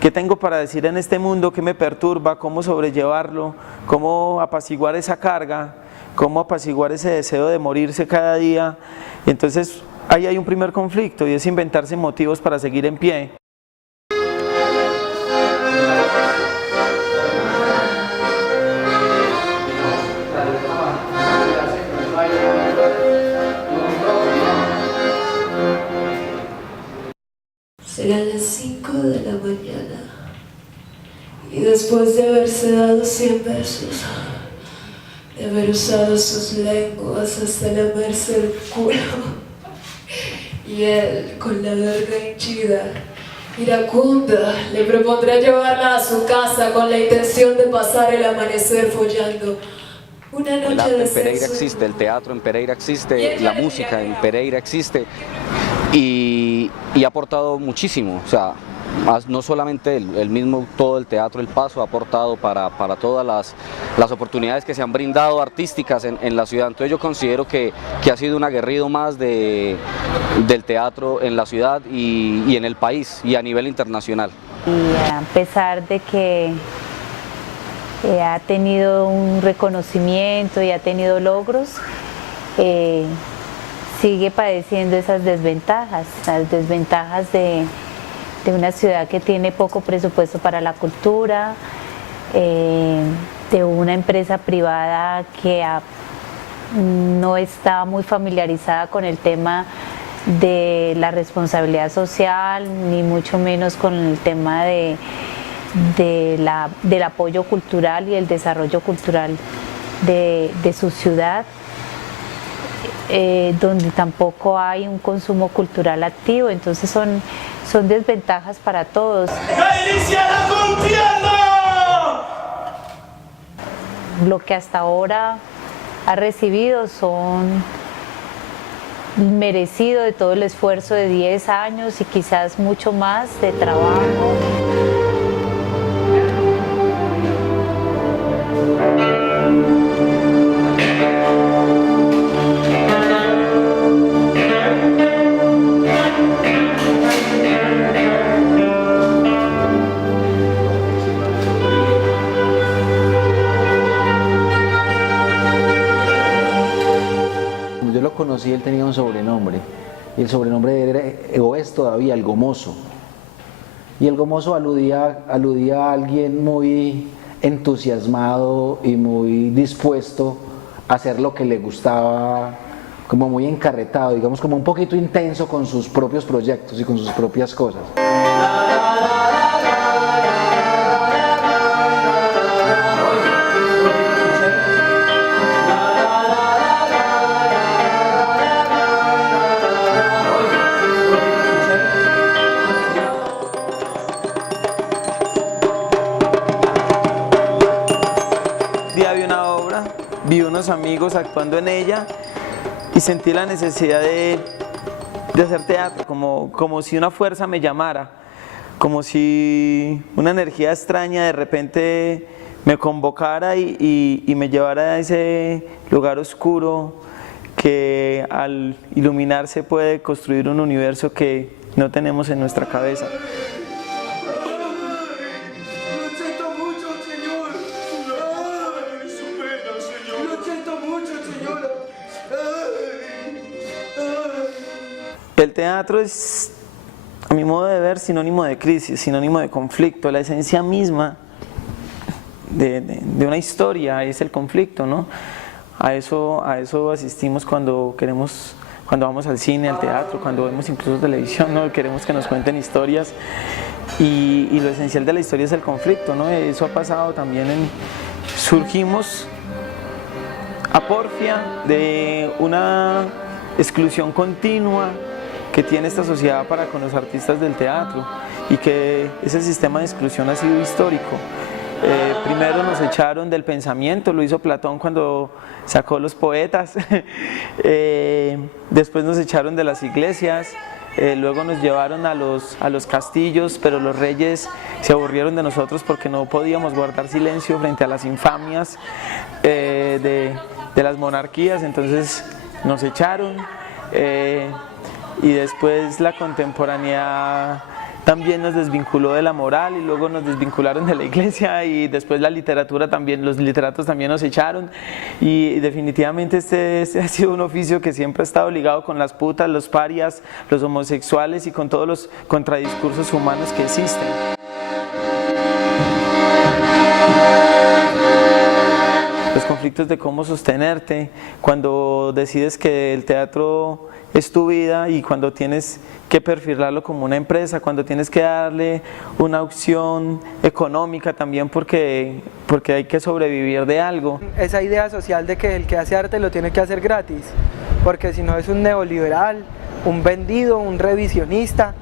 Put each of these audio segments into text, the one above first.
¿Qué tengo para decir en este mundo? ¿Qué me perturba? ¿Cómo sobrellevarlo? ¿Cómo apaciguar esa carga? ¿Cómo apaciguar ese deseo de morirse cada día? Y entonces ahí hay un primer conflicto y es inventarse motivos para seguir en pie. Serán las 5 de la mañana y después de haberse dado 100 besos, de haber usado sus lenguas hasta lamerse el culo, y él con la verga hinchida, iracunda, le propondrá llevarla a su casa con la intención de pasar el amanecer follando. Una noche el arte de en Pereira sexo. existe, el teatro en Pereira existe, la música en Pereira existe y ha aportado muchísimo, o sea, no solamente el mismo, todo el teatro El Paso ha aportado para todas las oportunidades que se han brindado artísticas en la ciudad. Entonces yo considero que ha sido un aguerrido más del teatro en la ciudad y en el país y a nivel internacional. Y a pesar de que ha tenido un reconocimiento y ha tenido logros, sigue padeciendo esas desventajas, las desventajas de una ciudad que tiene poco presupuesto para la cultura, de una empresa privada que no está muy familiarizada con el tema de la responsabilidad social, ni mucho menos con el tema del apoyo cultural y el desarrollo cultural de su ciudad, donde tampoco hay un consumo cultural activo. Entonces son desventajas para todos. Lo que hasta ahora ha recibido son merecido de todo el esfuerzo de 10 años y quizás mucho más de trabajo. Yo lo conocí, él tenía un sobrenombre, y el sobrenombre de él era, o es todavía, el Gomoso. Y el Gomoso aludía a alguien muy entusiasmado y muy dispuesto a hacer lo que le gustaba, como muy encarretado, digamos, como un poquito intenso con sus propios proyectos y con sus propias cosas. Vi una obra, vi unos amigos actuando en ella y sentí la necesidad de hacer teatro, como si una fuerza me llamara, como si una energía extraña de repente me convocara y me llevara a ese lugar oscuro que al iluminarse puede construir un universo que no tenemos en nuestra cabeza. El teatro es, a mi modo de ver, sinónimo de crisis, sinónimo de conflicto. La esencia misma de una historia es el conflicto, ¿no? A eso asistimos cuando vamos al cine, al teatro, cuando vemos incluso televisión, ¿no? Queremos que nos cuenten historias y lo esencial de la historia es el conflicto, ¿no? Eso ha pasado también surgimos a porfia de una exclusión continua que tiene esta sociedad para con los artistas del teatro y que ese sistema de exclusión ha sido histórico. Primero nos echaron del pensamiento, lo hizo Platón cuando sacó los poetas, después nos echaron de las iglesias, luego nos llevaron a los castillos, pero los reyes se aburrieron de nosotros porque no podíamos guardar silencio frente a las infamias de las monarquías, entonces nos echaron. Y después la contemporaneidad también nos desvinculó de la moral y luego nos desvincularon de la iglesia y después la literatura también, los literatos también nos echaron y definitivamente este ha sido un oficio que siempre ha estado ligado con las putas, los parias, los homosexuales y con todos los contradiscursos humanos que existen. Los conflictos de cómo sostenerte cuando decides que el teatro es tu vida y cuando tienes que perfilarlo como una empresa, cuando tienes que darle una opción económica también porque hay que sobrevivir de algo. Esa idea social de que el que hace arte lo tiene que hacer gratis, porque si no es un neoliberal, un vendido, un revisionista,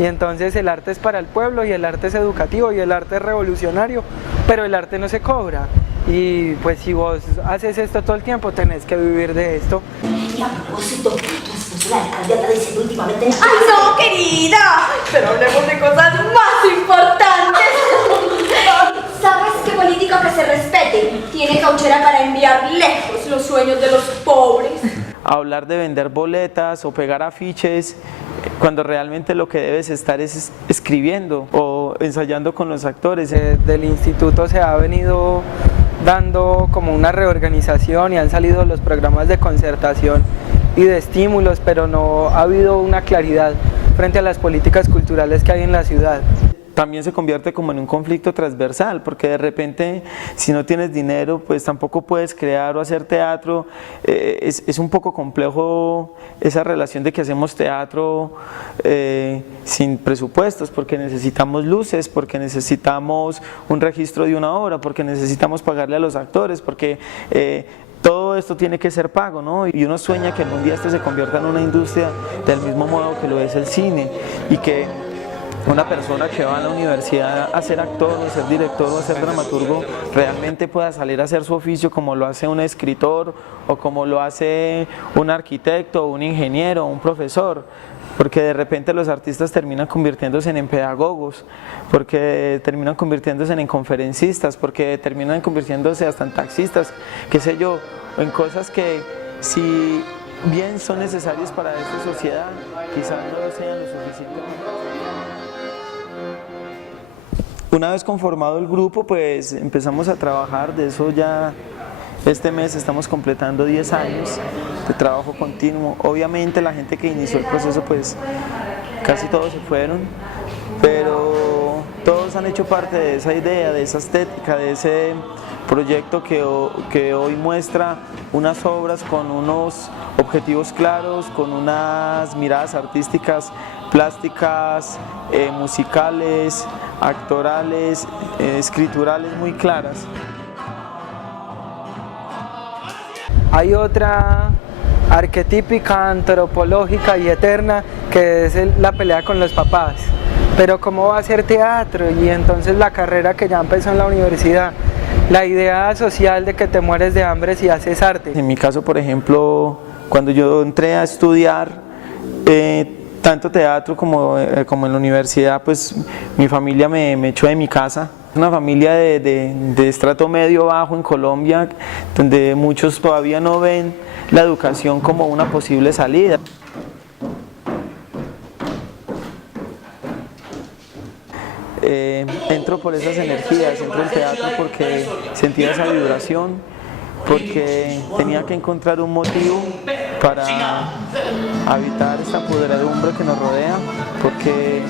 y entonces el arte es para el pueblo y el arte es educativo y el arte es revolucionario, pero el arte no se cobra. Y pues si vos haces esto todo el tiempo, tenés que vivir de esto. Y a propósito, tú has visto la alcaldía diciendo últimamente... ¡Ay, no, querida! Pero hablemos de cosas más importantes. ¿Sabes qué político que se respete tiene cauchera para enviar lejos los sueños de los pobres? Hablar de vender boletas o pegar afiches, cuando realmente lo que debes estar es escribiendo o ensayando con los actores. Del instituto se ha venido dando como una reorganización y han salido los programas de concertación y de estímulos, pero no ha habido una claridad frente a las políticas culturales que hay en la ciudad. También se convierte como en un conflicto transversal, porque de repente si no tienes dinero pues tampoco puedes crear o hacer teatro. Es un poco complejo esa relación de que hacemos teatro sin presupuestos, porque necesitamos luces, porque necesitamos un registro de una obra, porque necesitamos pagarle a los actores, porque todo esto tiene que ser pago, ¿no? Y uno sueña que algún día esto se convierta en una industria del mismo modo que lo es el cine y que una persona que va a la universidad a ser actor, o a ser director, o a ser dramaturgo, realmente pueda salir a hacer su oficio como lo hace un escritor, o como lo hace un arquitecto, o un ingeniero, o un profesor, porque de repente los artistas terminan convirtiéndose en pedagogos, porque terminan convirtiéndose en conferencistas, porque terminan convirtiéndose hasta en taxistas, qué sé yo, en cosas que si bien son necesarias para esta sociedad, quizás no sean lo suficientemente. Una vez conformado el grupo, pues empezamos a trabajar, de eso ya este mes estamos completando 10 años de trabajo continuo. Obviamente la gente que inició el proceso, pues casi todos se fueron, pero todos han hecho parte de esa idea, de esa estética, de ese proyecto que hoy muestra unas obras con unos objetivos claros, con unas miradas artísticas, plásticas, musicales, actorales, escriturales muy claras. Hay otra arquetípica, antropológica y eterna que es la pelea con los papás. Pero ¿cómo va a ser teatro? Y entonces la carrera que ya empezó en la universidad, la idea social de que te mueres de hambre si haces arte. En mi caso, por ejemplo, cuando yo entré a estudiar tanto teatro como en la universidad, pues mi familia me echó de mi casa. Una familia de estrato medio bajo en Colombia, donde muchos todavía no ven la educación como una posible salida. Entro por esas energías, entro al teatro porque sentía esa vibración, porque tenía que encontrar un motivo para habitar esta podredumbre que nos rodea, porque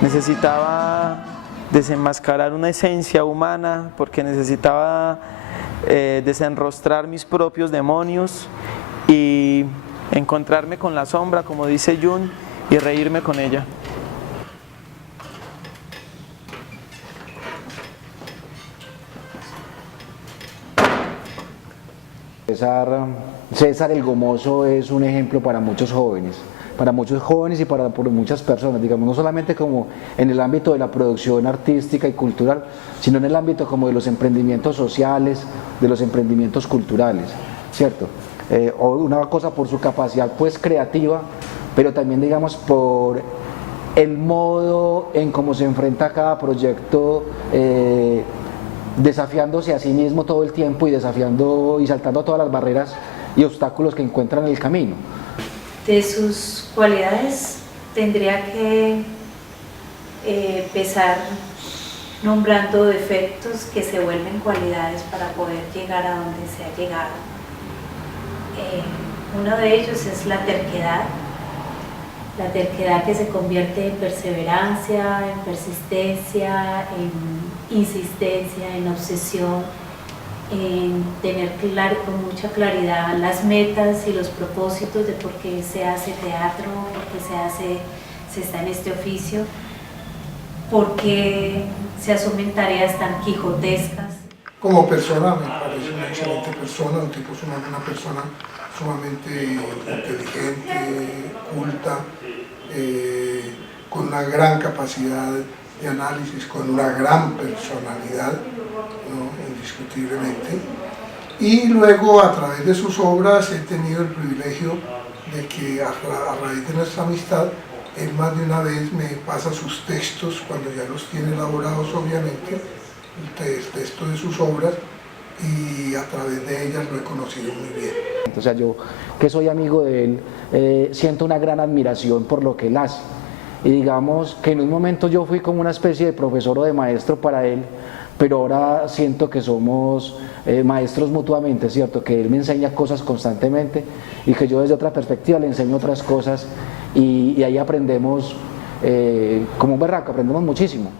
necesitaba desenmascarar una esencia humana, porque necesitaba desenrostrar mis propios demonios y encontrarme con la sombra, como dice Jung, y reírme con ella. César el Gomoso es un ejemplo para muchos jóvenes y por muchas personas, digamos, no solamente como en el ámbito de la producción artística y cultural, sino en el ámbito como de los emprendimientos sociales, de los emprendimientos culturales, ¿cierto? O una cosa por su capacidad pues creativa, pero también digamos por el modo en cómo se enfrenta a cada proyecto, desafiándose a sí mismo todo el tiempo y desafiando y saltando todas las barreras y obstáculos que encuentran en el camino. De sus cualidades tendría que empezar nombrando defectos que se vuelven cualidades para poder llegar a donde se ha llegado. Uno de ellos es la terquedad que se convierte en perseverancia, en persistencia, en insistencia, en obsesión, en tener con mucha claridad las metas y los propósitos de por qué se hace teatro, por qué se está en este oficio, por qué se asumen tareas tan quijotescas. Como persona me parece una excelente persona, un tipo, una persona sumamente inteligente, culta, con una gran capacidad de análisis, con una gran personalidad, ¿no? Indiscutiblemente. Y luego, a través de sus obras, he tenido el privilegio de que a raíz de nuestra amistad, él más de una vez me pasa sus textos, cuando ya los tiene elaborados obviamente, el texto de sus obras, y a través de ellas lo he conocido muy bien. O sea, yo que soy amigo de él, siento una gran admiración por lo que él hace. Y digamos que en un momento yo fui como una especie de profesor o de maestro para él, pero ahora siento que somos maestros mutuamente, ¿cierto? Que él me enseña cosas constantemente y que yo desde otra perspectiva le enseño otras cosas y ahí aprendemos, como un berraco, aprendemos muchísimo.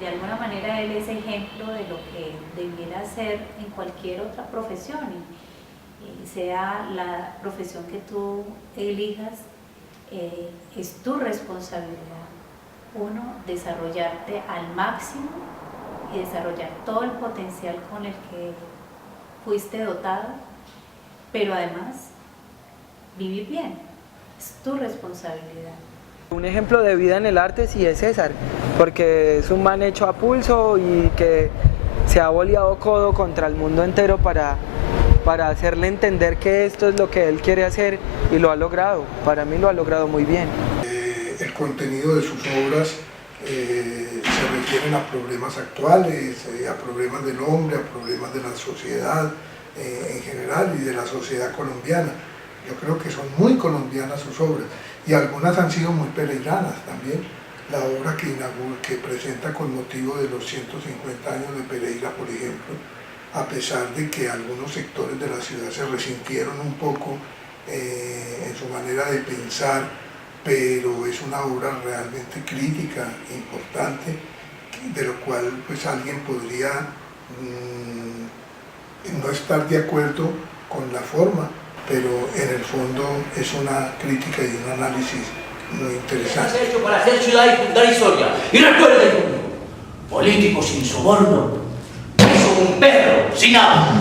De alguna manera él es ejemplo de lo que debiera ser en cualquier otra profesión, y sea la profesión que tú elijas, es tu responsabilidad, uno, desarrollarte al máximo y desarrollar todo el potencial con el que fuiste dotado, pero además vivir bien, es tu responsabilidad. Un ejemplo de vida en el arte sí es César, porque es un man hecho a pulso y que se ha boleado codo contra el mundo entero para hacerle entender que esto es lo que él quiere hacer, y lo ha logrado. Para mí lo ha logrado muy bien. El contenido de sus obras se refieren a problemas actuales, a problemas del hombre, a problemas de la sociedad en general y de la sociedad colombiana. Yo creo que son muy colombianas sus obras, y algunas han sido muy pereiranas también. La obra que presenta con motivo de los 150 años de Pereira, por ejemplo, a pesar de que algunos sectores de la ciudad se resintieron un poco en su manera de pensar, pero es una obra realmente crítica, importante, de lo cual pues alguien podría no estar de acuerdo con la forma, pero en el fondo es una crítica y un análisis muy interesante. Se ha hecho para hacer ciudad y fundar historia. Y recuerden, político sin soborno es un perro sin amo.